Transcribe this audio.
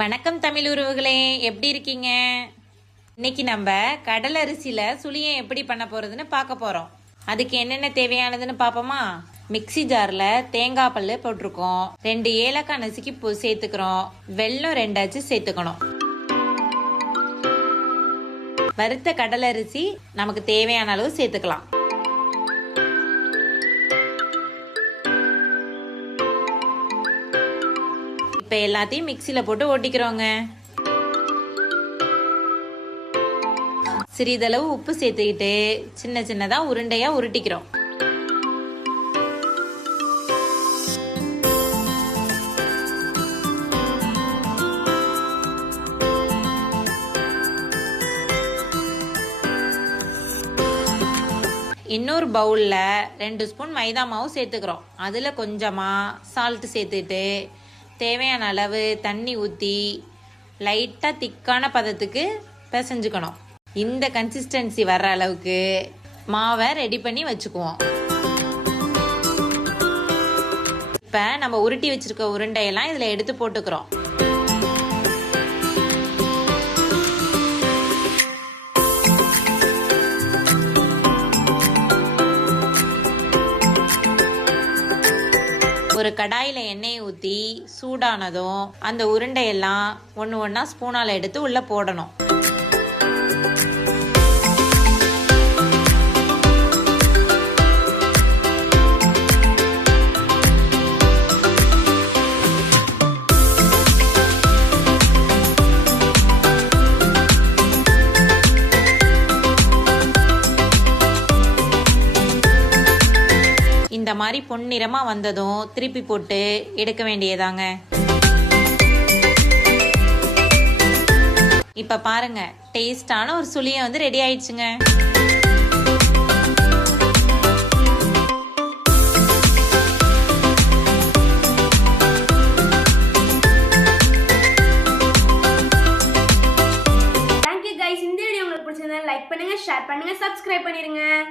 வணக்கம் தமிழ் உறவுகளே, எப்படி இருக்கீங்க? இன்னைக்கு நம்ம கடலை அரிசியில் சுழியம் எப்படி பண்ண போகிறதுன்னு பார்க்க போகிறோம். அதுக்கு என்னென்ன தேவையானதுன்னு பார்ப்போமா? மிக்சி ஜாரில் தேங்காய் பல் போட்டிருக்கோம், 2 ஏலக்காய் நசுக்கி சேர்த்துக்கிறோம், வெல்லம் 2 அச்சு சேர்த்துக்கணும். வறுத்த கடலை அரிசி நமக்கு தேவையான அளவு சேர்த்துக்கலாம். இப்போ எல்லாத்தையும் மிக்சியில் போட்டு ஓட்டிக்கிறோங்க. சிறிதளவு உப்பு சேர்த்துக்கிட்டு சின்ன சின்னதாக உருண்டையாக உருட்டிக்கிறோம். இன்னொரு பவுலில் 2 ஸ்பூன் மைதா மாவு சேர்த்துக்கிறோம். அதில் கொஞ்சமாக சால்ட்டு சேர்த்துட்டு தேவையான அளவு தண்ணி ஊற்றி லைட்டாக திக்கான பதத்துக்கு பிசைஞ்சுக்கணும். இந்த கன்சிஸ்டன்சி வர்ற அளவுக்கு மாவை ரெடி பண்ணி வச்சுக்குவோம். இப்போ நம்ம உருட்டி வச்சிருக்க உருண்டையெல்லாம் இதில் எடுத்து போட்டுக்கிறோம். ஒரு கடாயில் எண்ணெயை ஊற்றி சூடானதும் அந்த உருண்டையெல்லாம் ஒன்று ஒன்றா ஸ்பூனால் எடுத்து உள்ளே போடணும். இந்த மாதிரி பொன்னிறமா வந்ததும் திருப்பி போட்டு எடுக்க வேண்டியதாங்க. இப்ப பாருங்க, டேஸ்டான ஒரு சுழியம் வந்து ரெடி ஆயிடுச்சுங்க. Thank you guys. இந்த வீடியோ உங்களுக்கு பிடிச்சிருந்தா லைக் பண்ணுங்க, ஷேர் பண்ணுங்க, சப்ஸ்கிரைப் பண்ணிருங்க.